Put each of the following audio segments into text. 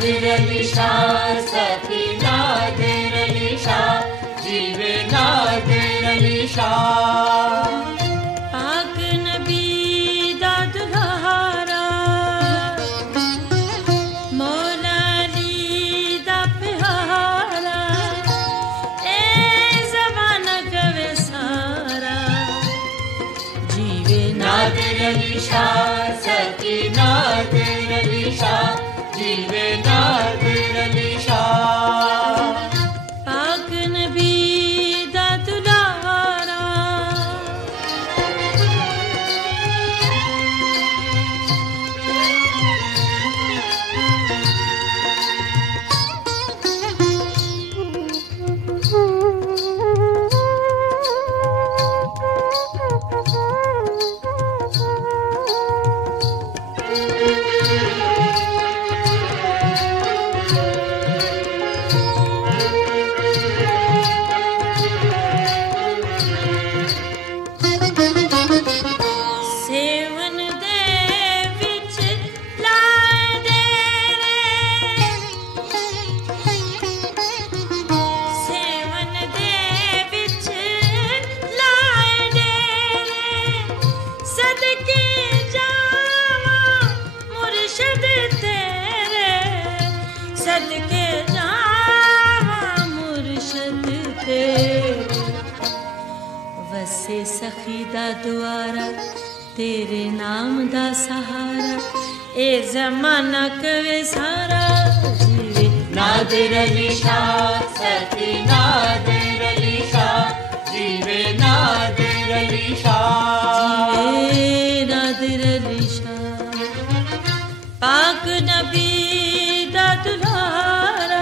नादिर अली शाह सती नादिर अली शाह जीवे नादिर अली शाह पाक नबी दा दुल्हारा मौला अली दा प्यारा ए ज़माना कवे सारा जीवे नादिर अली शाह सती नादिर अली शाह जीवे नादिर अली शाह पाक नबी दा दुलारा सेवन दे विच लाए डेरे सेवन दे विच लाए डेरे सदके जावा मुर्शिद तेरे सदके जावा मुर्शिद तेरे वसे सखी दा दुआरा तेरे नाम दा सहारा ए ज़माना कवे सारा जीवे नादिर अली शाह सती नादिर अली शाह जीवे नादिर अली शाह जीवे नादिर अली शाह पाक नबी दा दुल्हारा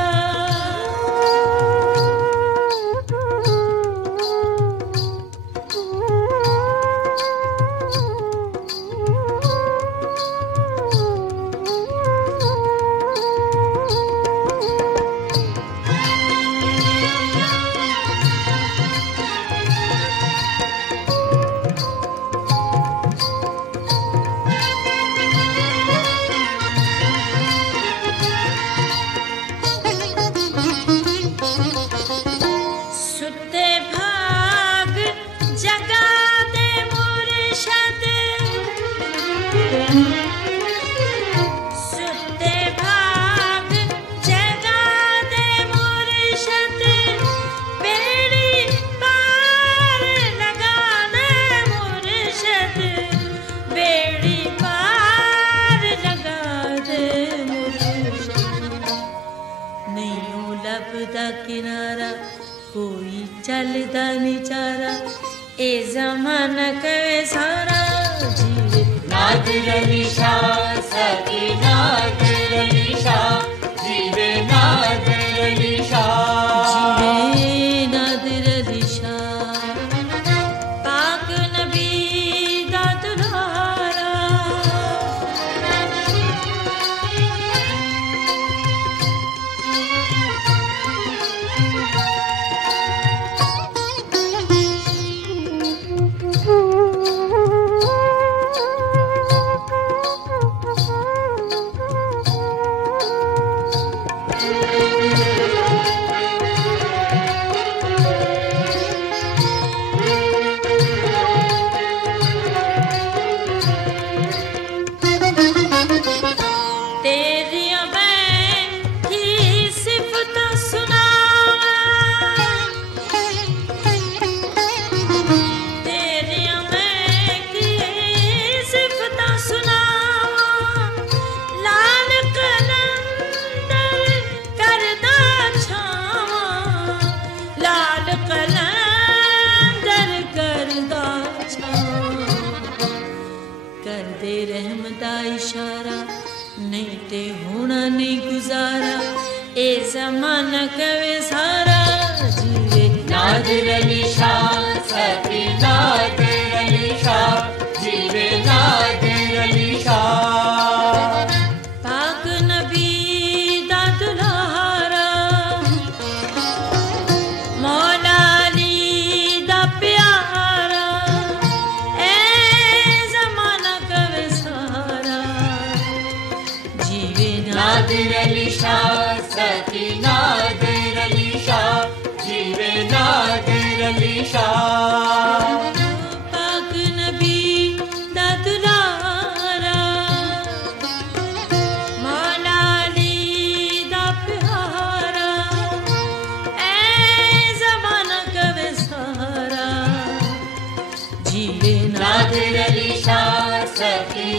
सुते भाग जगा दे मुर्शद सुते भाग जगा दे मुर्शद बेड़ी पार लगा दे मुर्शद बेड़ी पार लगा दे मुर्शद नहीं लभदा किनारा कोई चलदा निचारा ए ज़माना कवे सारा जीवे नादिर अली शाह सती नादिर अली शाह जीवे नादिर अली शाह जीवे नादिर अली शाह पाक नबी दा दुल्हारा तेरियां मैं की सिफत सुनावा तेरियां मैं की सिफत सुनावा लाल कलंदर करदा छावा लाल कलंदर करदा छावा कर दे रहम दा इशारा नहीं ते होना नहीं गुजारा ए ज़माना कवे सारा जीवे नादिर अली शाह सती नादिर अली शाह जीवे नादिर अली शाह पाक नबी दा दुल्हारा मौला अली दा प्यारा ए ज़माना कवे सारा जीवे नादिर अली शाह सखी नादिर अली शाह जीवे नादिर अली शाह पाक नबी दा दुलारा मौला अली दा प्यारा ऐ ज़माना कवे सारा जीवे नादिर अली शाह सखी